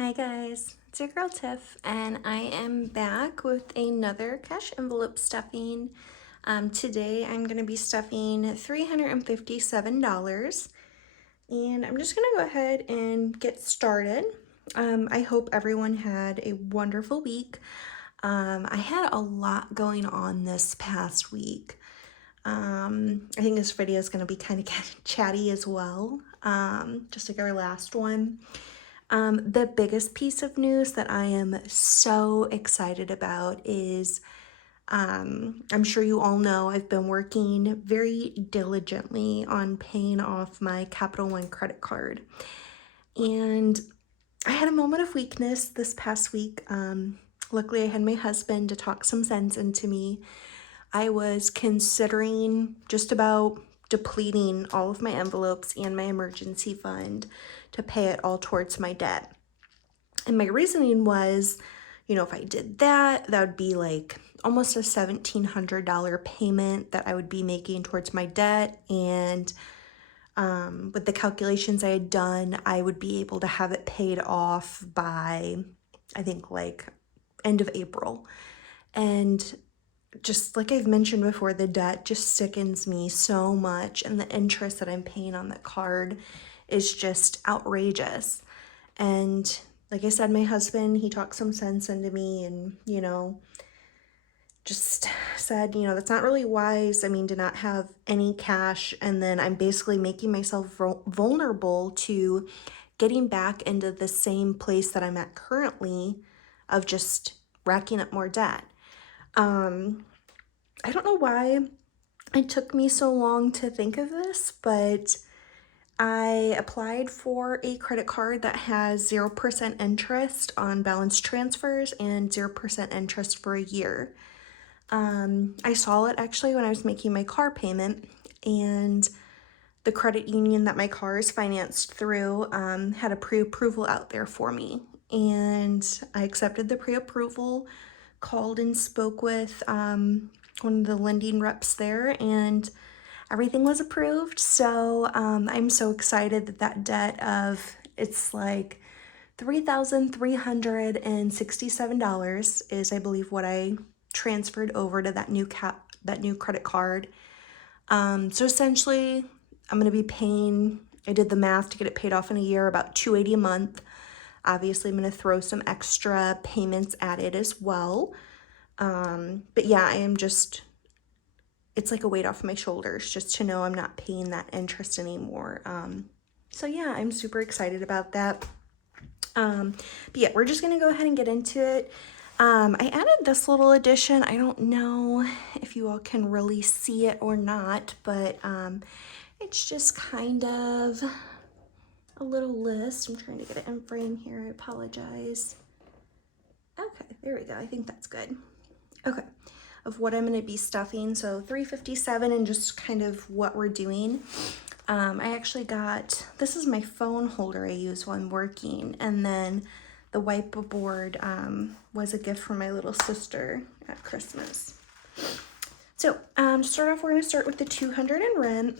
Hi guys, it's your girl Tiff, and I am back with another cash envelope stuffing. Today I'm going to be stuffing $357, and I'm just going to go ahead and get started. I hope everyone had a wonderful week. I had a lot going on this past week. I think this video is going to be kind of chatty as well, just like our last one. The biggest piece of news that I am so excited about is, I'm sure you all know, I've been working very diligently on paying off my Capital One credit card. And I had a moment of weakness this past week. Luckily, I had my husband to talk some sense into me. I was considering just about depleting all of my envelopes and my emergency fund to pay it all towards my debt. And my reasoning was, if I did that, that would be like almost a $1,700 payment that I would be making towards my debt. And with the calculations I had done, I would be able to have it paid off by, I think, like end of April. And just like I've mentioned before, the debt just sickens me so much, and the interest that I'm paying on that card is just outrageous. And like I said, my husband, he talked some sense into me and, just said, that's not really wise. I mean, to not have any cash, and then I'm basically making myself vulnerable to getting back into the same place that I'm at currently of just racking up more debt. I don't know why it took me so long to think of this, but I applied for a credit card that has 0% interest on balance transfers and 0% interest for a year. I saw it actually when I was making my car payment, and the credit union that my car is financed through had a pre-approval out there for me. And I accepted the pre-approval, called and spoke with one of the lending reps there, and everything was approved. So I'm so excited that debt of, it's like $3,367 is, I believe, what I transferred over to that new credit card. So essentially, I'm going to be paying, I did the math to get it paid off in a year, about $280 a month. Obviously, I'm going to throw some extra payments at it as well. But yeah, I am just, it's like a weight off my shoulders just to know I'm not paying that interest anymore. So yeah, I'm super excited about that. But yeah, we're just going to go ahead and get into it. I added this little addition. I don't know if you all can really see it or not, but it's just kind of a little list. I'm trying to get it in frame here. I apologize. Okay, there we go. I think that's good. Okay, of what I'm going to be stuffing. So 357 and just kind of what we're doing. I actually got, this is my phone holder I use when working, and then the whiteboard was a gift from my little sister at Christmas. So to start off, we're going to start with the 200 in rent.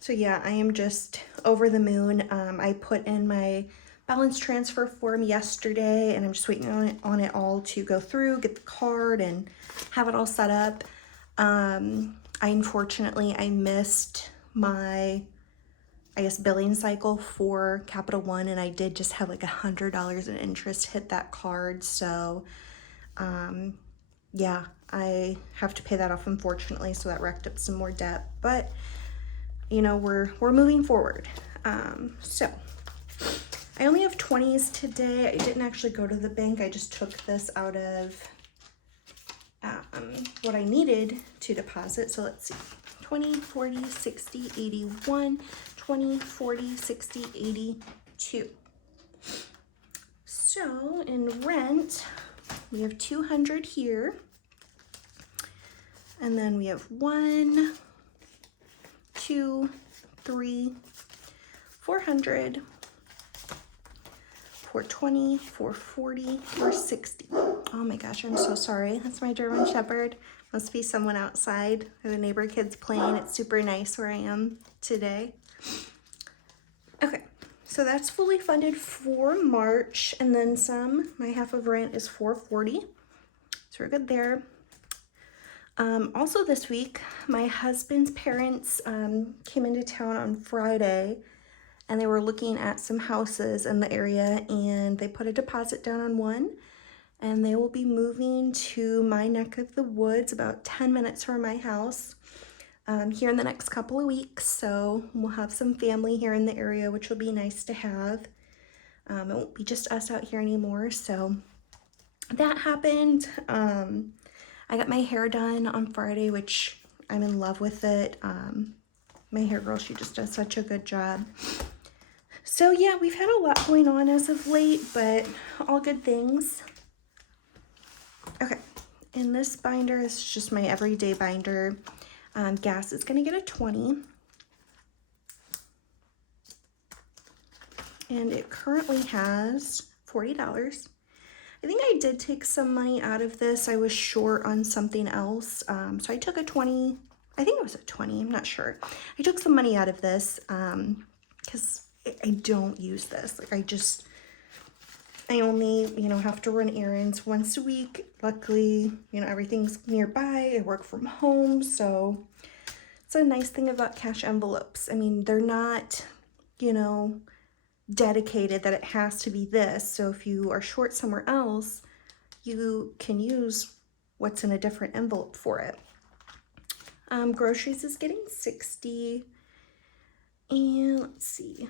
So yeah, I am just over the moon. I put in my balance transfer form yesterday, and I'm just waiting on it all to go through, get the card, and have it all set up. Unfortunately, I missed my, billing cycle for Capital One, and I did just have like $100 in interest hit that card. So, yeah, I have to pay that off, unfortunately. So that racked up some more debt, but we're moving forward. So I only have 20s today. I didn't actually go to the bank. I just took this out of what I needed to deposit. So let's see, 20, 40, 60, 81, 20, 40, 60, 82. So in rent, we have 200 here. And then we have 1, 2, 3, 400, 420, 440, 460. Oh my gosh, I'm so sorry. That's my German Shepherd. Must be someone outside. The neighbor kids playing. It's super nice where I am today. Okay, So that's fully funded for March, and then some. My half of rent is $440. So we're good there. Also this week, my husband's parents came into town on Friday, and they were looking at some houses in the area, and they put a deposit down on one, and they will be moving to my neck of the woods, about 10 minutes from my house, here in the next couple of weeks. So we'll have some family here in the area, which will be nice to have. It won't be just us out here anymore. So that happened. I got my hair done on Friday, which I'm in love with it. My hair girl, she just does such a good job. So yeah, we've had a lot going on as of late, but all good things. Okay, and this binder is just my everyday binder. Gas is gonna get a 20. And it currently has $40. I think I did take some money out of this. I was short on something else. So I took a 20, I think it was a 20, I'm not sure. I took some money out of this because I don't use this. Like I only, have to run errands once a week. Luckily, everything's nearby. I work from home. So it's a nice thing about cash envelopes. I mean, they're not, dedicated that it has to be this. So if you are short somewhere else, you can use what's in a different envelope for it. Groceries is getting 60. And let's see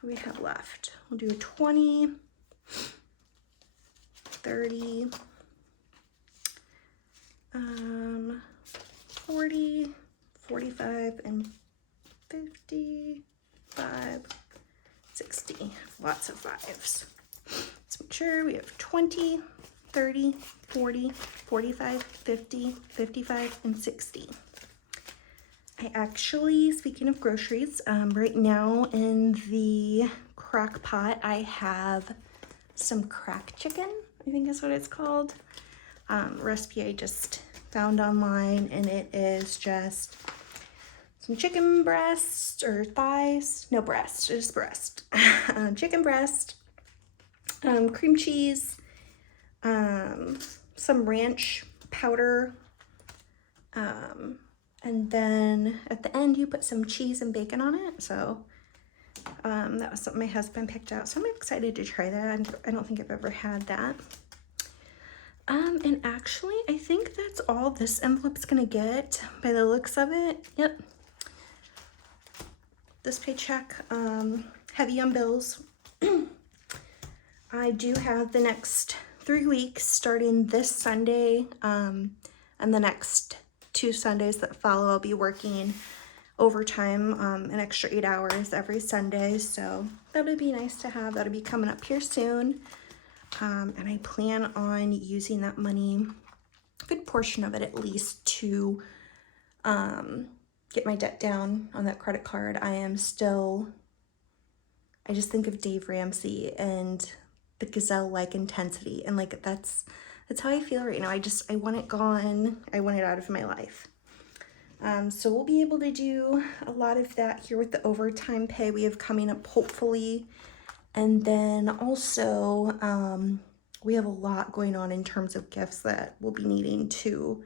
what we have left. We'll do a 20, 30, 40, 45, and 55, 60. Lots of fives. Let's make sure we have 20, 30, 40, 45, 50, 55, and 60. I actually, speaking of groceries, right now in the crock pot, I have some crack chicken, I think is what it's called. Recipe I just found online, and it is just some chicken breast or thighs, no breast, just breast. Chicken breast, cream cheese, some ranch powder, and then at the end you put some cheese and bacon on it. So that was something my husband picked out. So I'm excited to try that. I don't think I've ever had that. And actually, I think that's all this envelope's gonna get by the looks of it. Yep. This paycheck, heavy on bills. I do have the next 3 weeks starting this Sunday, and the next 2 Sundays that follow, I'll be working overtime, an extra 8 hours every Sunday. So that would be nice to have. That'll be coming up here soon. And I plan on using that money, a good portion of it at least, to get my debt down on that credit card. I just think of Dave Ramsey and the gazelle-like intensity, and like that's how I feel right now. I want it gone. I want it out of my life. So we'll be able to do a lot of that here with the overtime pay we have coming up, hopefully. And then also, we have a lot going on in terms of gifts that we'll be needing to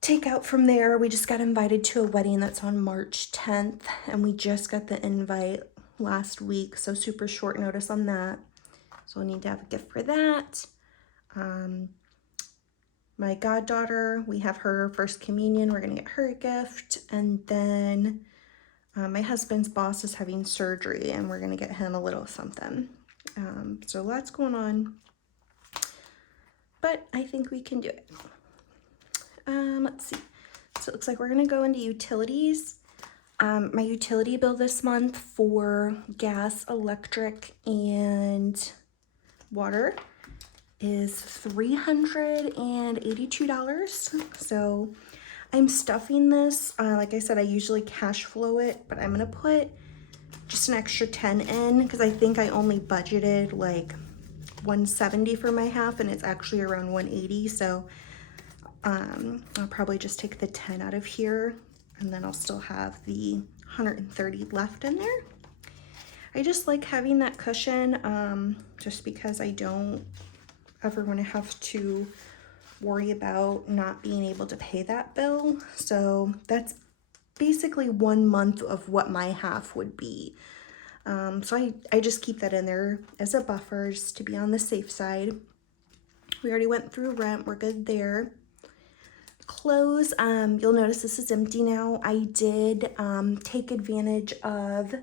take out from there. We just got invited to a wedding that's on March 10th, and we just got the invite last week, so super short notice on that. So we'll need to have a gift for that. My goddaughter, we have her first communion. We're gonna get her a gift. And then my husband's boss is having surgery, and we're gonna get him a little something. So lots going on, but I think we can do it. Let's see. So it looks like we're gonna go into utilities. My utility bill this month for gas, electric, and water is $382. So I'm stuffing this. Like I said, I usually cash flow it, but I'm gonna put just an extra 10 in because I think I only budgeted like 170 for my half, and it's actually around 180. So I'll probably just take the 10 out of here, and then I'll still have the 130 left in there. I just like having that cushion, just because I don't ever want to have to worry about not being able to pay that bill. So that's basically 1 month of what my half would be. So I just keep that in there as a buffer just to be on the safe side. We already went through rent, we're good there. Clothes, you'll notice this is empty now. I did take advantage of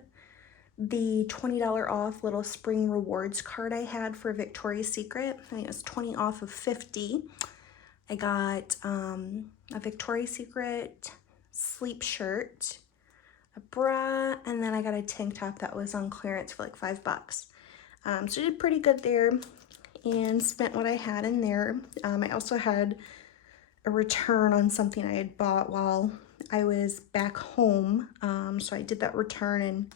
the $20 off little spring rewards card I had for Victoria's Secret. I think it was 20 off of 50. I got a Victoria's Secret sleep shirt, a bra, and then I got a tank top that was on clearance for like $5. So I did pretty good there and spent what I had in there. I also had a return on something I had bought while I was back home. So I did that return and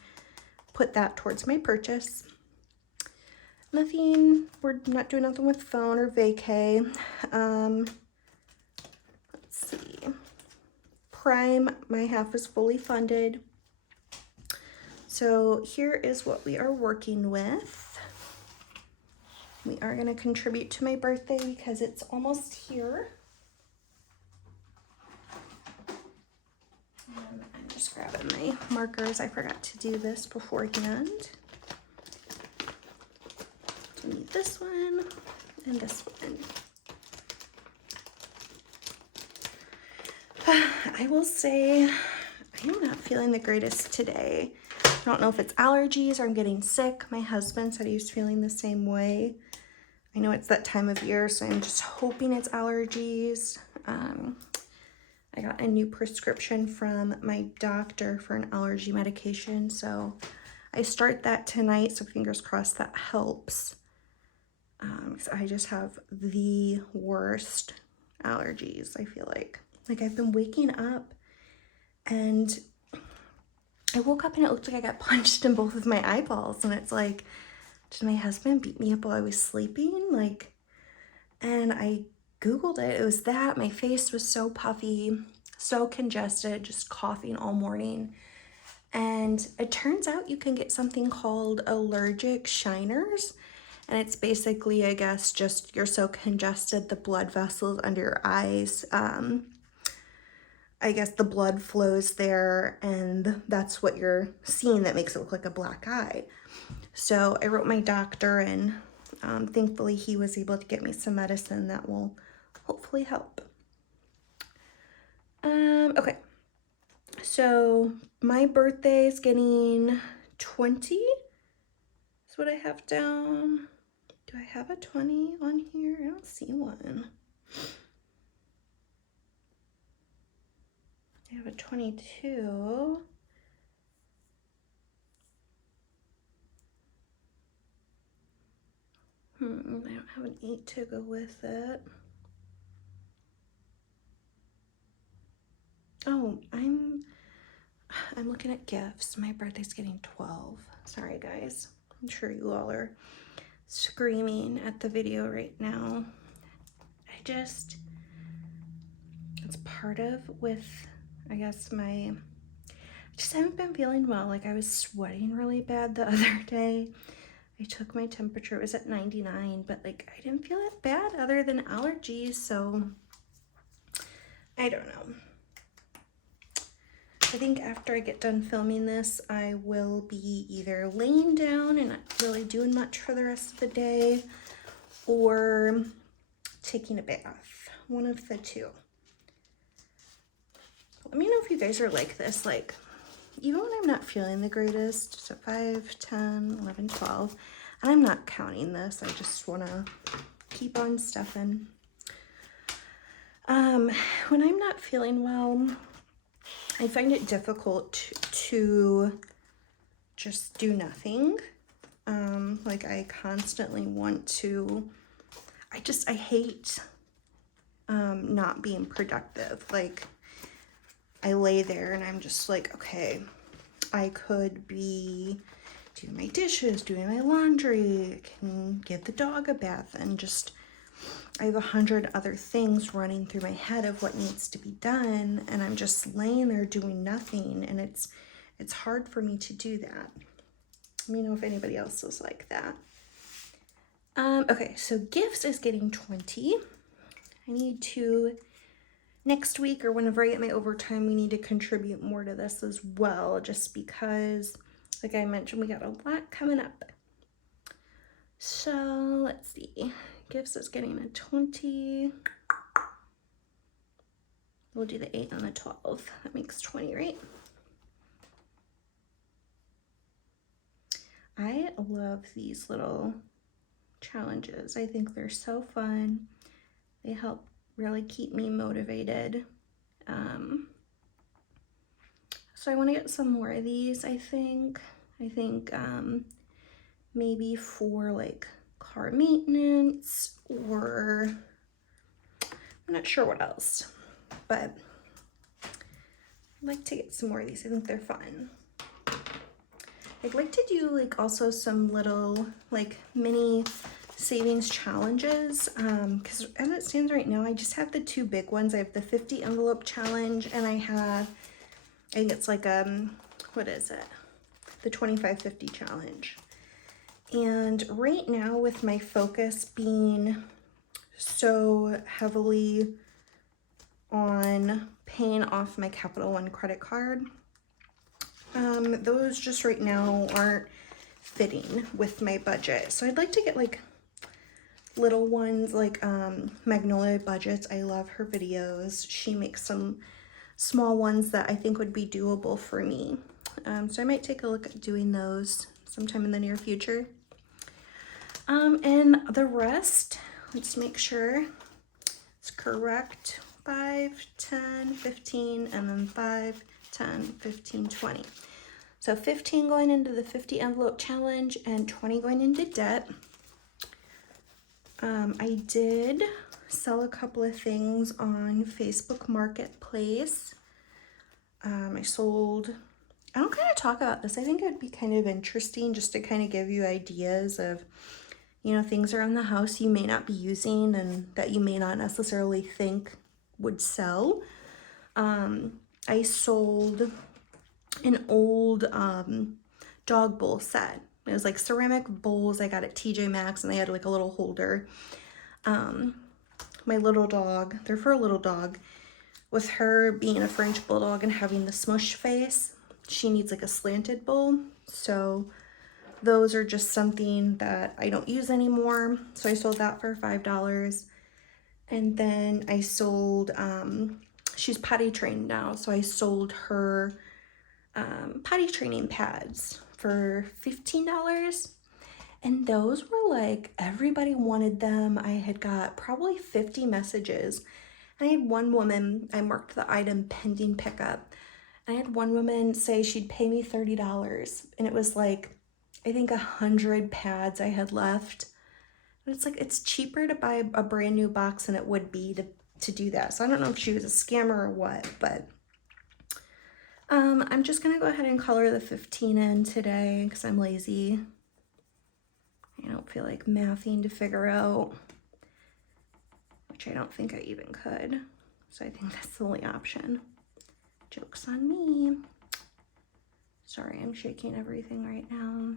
put that towards my purchase. Nothing, we're not doing nothing with phone or vacay. Let's see. Prime, my half is fully funded. So here is what we are working with. We are going to contribute to my birthday because it's almost here. I'm just grabbing my markers. I forgot to do this beforehand. So I need this one and this one. I will say I am not feeling the greatest today. I don't know if it's allergies or I'm getting sick. My husband said he was feeling the same way. I know it's that time of year, so I'm just hoping it's allergies. I got a new prescription from my doctor for an allergy medication, so I start that tonight, so fingers crossed that helps. Because I just have the worst allergies, I feel like. Like, I've been waking up and I woke up and it looked like I got punched in both of my eyeballs, and it's like, did my husband beat me up while I was sleeping? Like, and I Googled it. It was that. My face was so puffy, so congested, just coughing all morning. And it turns out you can get something called allergic shiners. And it's basically, I guess, just you're so congested, the blood vessels under your eyes, I guess the blood flows there, and that's what you're seeing that makes it look like a black eye. So I wrote my doctor, and thankfully he was able to get me some medicine that will hopefully help. Okay, so my birthday is getting 20 is what I have down. Do I have a 20 on here? I don't see one. I have a 22. I don't have an 8 to go with it. Oh, I'm looking at gifts. My birthday's getting 12. Sorry, guys. I'm sure you all are screaming at the video right now. It's part of with, I guess, I just haven't been feeling well. Like, I was sweating really bad the other day. I took my temperature, it was at 99, but like, I didn't feel that bad other than allergies, so I don't know. I think after I get done filming this, I will be either laying down and not really doing much for the rest of the day, or taking a bath. One of the two. Let me know if you guys are like this, like, even when I'm not feeling the greatest, so 5, 10, 11, 12, and I'm not counting this, I just want to keep on stuffing. When I'm not feeling well, I find it difficult to just do nothing. Like, I constantly want to, I hate not being productive. Like, I lay there and I'm just like, okay, I could be doing my dishes, doing my laundry, I can give the dog a bath, and just, I have 100 other things running through my head of what needs to be done, and I'm just laying there doing nothing, and it's hard for me to do that. Let me know if anybody else was like that. Okay, so gifts is getting 20. I need to, next week or whenever I get my overtime, we need to contribute more to this as well, just because, like I mentioned, we got a lot coming up. So let's see, gifts is getting a 20. We'll do the 8 and the 12. That makes 20, right? I love these little challenges. I think they're so fun. They help really keep me motivated. So I want to get some more of these, I think. Maybe for like car maintenance, or I'm not sure what else, but I'd like to get some more of these. I think they're fun. I'd like to do like also some little like mini savings challenges, because as it stands right now, I just have the 2 big ones. I have the 50 envelope challenge, and I think it's like what is it, the 25/50 challenge. And right now, with my focus being so heavily on paying off my Capital One credit card, those just right now aren't fitting with my budget. So I'd like to get like little ones, like Magnolia Budgets. I love her videos. She makes some small ones that I think would be doable for me. So I might take a look at doing those sometime in the near future. And the rest, let's make sure it's correct. 5, 10, 15, and then 5, 10, 15, 20. So 15 going into the 50 envelope challenge and 20 going into debt. I did sell a couple of things on Facebook Marketplace. I don't kind of talk about this. I think it would be kind of interesting just to kind of give you ideas of, you know, things around the house you may not be using and that you may not necessarily think would sell. I sold an old dog bowl set. It was like ceramic bowls I got at TJ Maxx, and they had like a little holder. My little dog, they're for a little dog. With her being a French bulldog and having the smush face, she needs like a slanted bowl. So those are just something that I don't use anymore. So I sold that for $5. And then I sold, she's potty trained now, so I sold her potty training pads for $15. And those were like, everybody wanted them. I had got probably 50 messages. And I had one woman, I marked the item pending pickup. And I had one woman say she'd pay me $30. And it was like, I think 100 pads I had left. And it's like, it's cheaper to buy a brand new box than it would be to do that. So I don't know if she was a scammer or what, but I'm just gonna go ahead and color the 15 in today because I'm lazy. I don't feel like mathing to figure out, which I don't think I even could. So I think that's the only option. Joke's on me. Sorry, I'm shaking everything right now.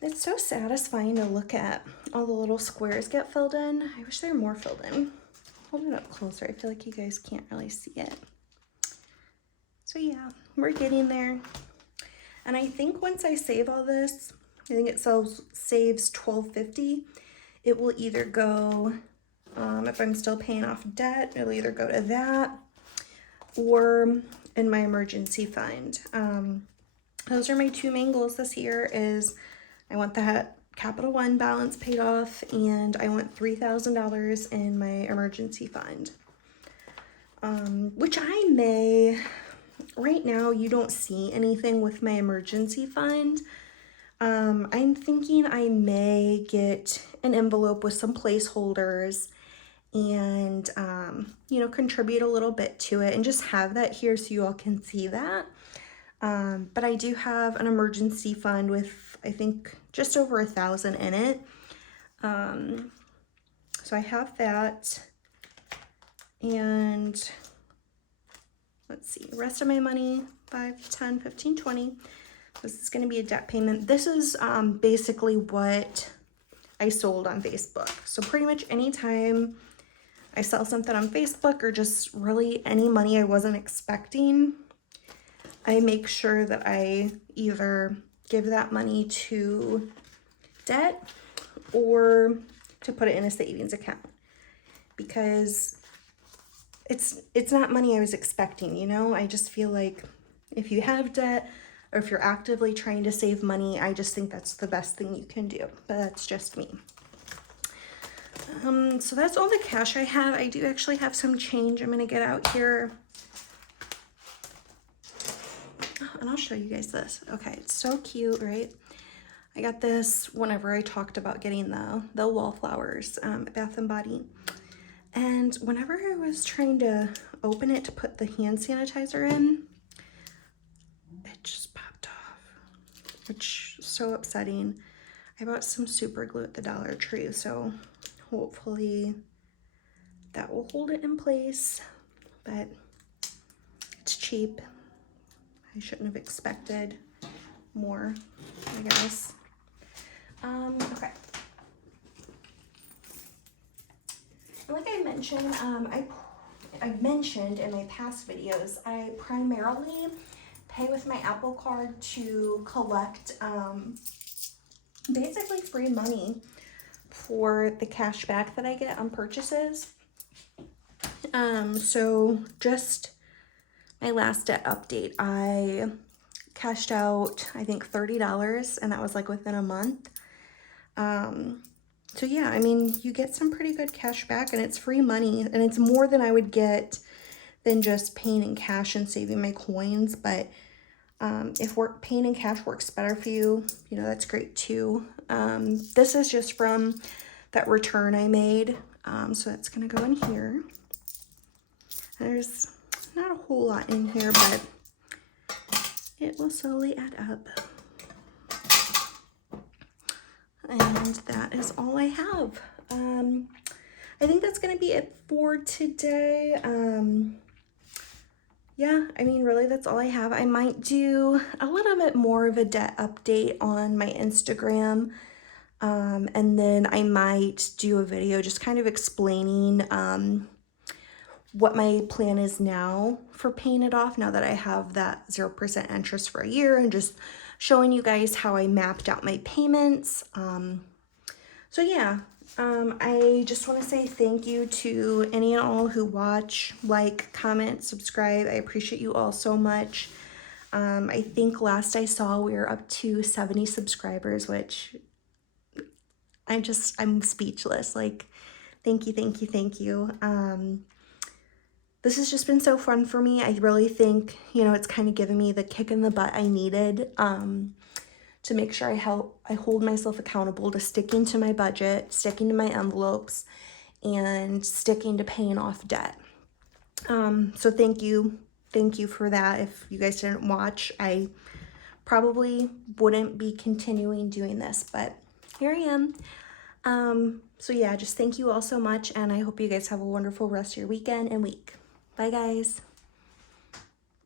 It's so satisfying to look at all the little squares get filled in. I wish they were more filled in. Hold it up closer. I feel like you guys can't really see it. So yeah, we're getting there. And I think once I save all this, I think it saves $12.50. It will either go, if I'm still paying off debt, it'll either go to that or in my emergency fund. Those are my 2 main goals this year. Is I want that Capital One balance paid off, and I want $3,000 in my emergency fund, which I may, right now you don't see anything with my emergency fund. I'm thinking I may get an envelope with some placeholders and, you know, contribute a little bit to it and just have that here so you all can see that. But I do have an emergency fund with, I think, just over 1,000 in it. So I have that. And let's see, rest of my money, 5, 10, 15, 20. This is going to be a debt payment. This is basically what I sold on Facebook. So pretty much anytime I sell something on Facebook or just really any money I wasn't expecting, I make sure that I either give that money to debt or to put it in a savings account, because it's not money I was expecting, you know? I just feel like if you have debt or if you're actively trying to save money, I just think that's the best thing you can do, but that's just me. So that's all the cash I have. I do actually have some change I'm gonna get out here. Oh, and I'll show you guys this. Okay, it's so cute, right? I got this whenever I talked about getting the wallflowers at Bath & Body. And whenever I was trying to open it to put the hand sanitizer in, it just popped off, which is so upsetting. I bought some super glue at the Dollar Tree, so hopefully that will hold it in place, but it's cheap. I shouldn't have expected more, I guess. Okay. Like I mentioned, I've mentioned in my past videos, I primarily pay with my Apple Card to collect basically free money for the cash back that I get on purchases. So just my last debt update, I cashed out, I think $30, and that was like within a month. So yeah, I mean, you get some pretty good cash back, and it's free money, and it's more than I would get than just paying in cash and saving my coins. But if paying in cash works better for you, you know, that's great too. This is just from that return I made. So that's gonna go in here. There's not a whole lot in here, but it will slowly add up. And that is all I have. I think that's gonna be it for today. Yeah, I mean, really, that's all I have. I might do a little bit more of a debt update on my Instagram. And then I might do a video just kind of explaining what my plan is now for paying it off, now that I have that 0% interest for a year, and just showing you guys how I mapped out my payments. So yeah, I just want to say thank you to any and all who watch, like, comment, subscribe. I appreciate you all so much. I think last I saw we were up to 70 subscribers, which I'm speechless. Like, thank you, thank you, thank you. This has just been so fun for me. I really think, you know, it's kind of given me the kick in the butt I needed to make sure I hold myself accountable to sticking to my budget, sticking to my envelopes, and sticking to paying off debt. So thank you for that. If you guys didn't watch, I probably wouldn't be continuing doing this, but here I am. So yeah, just thank you all so much, and I hope you guys have a wonderful rest of your weekend and week. Bye, guys.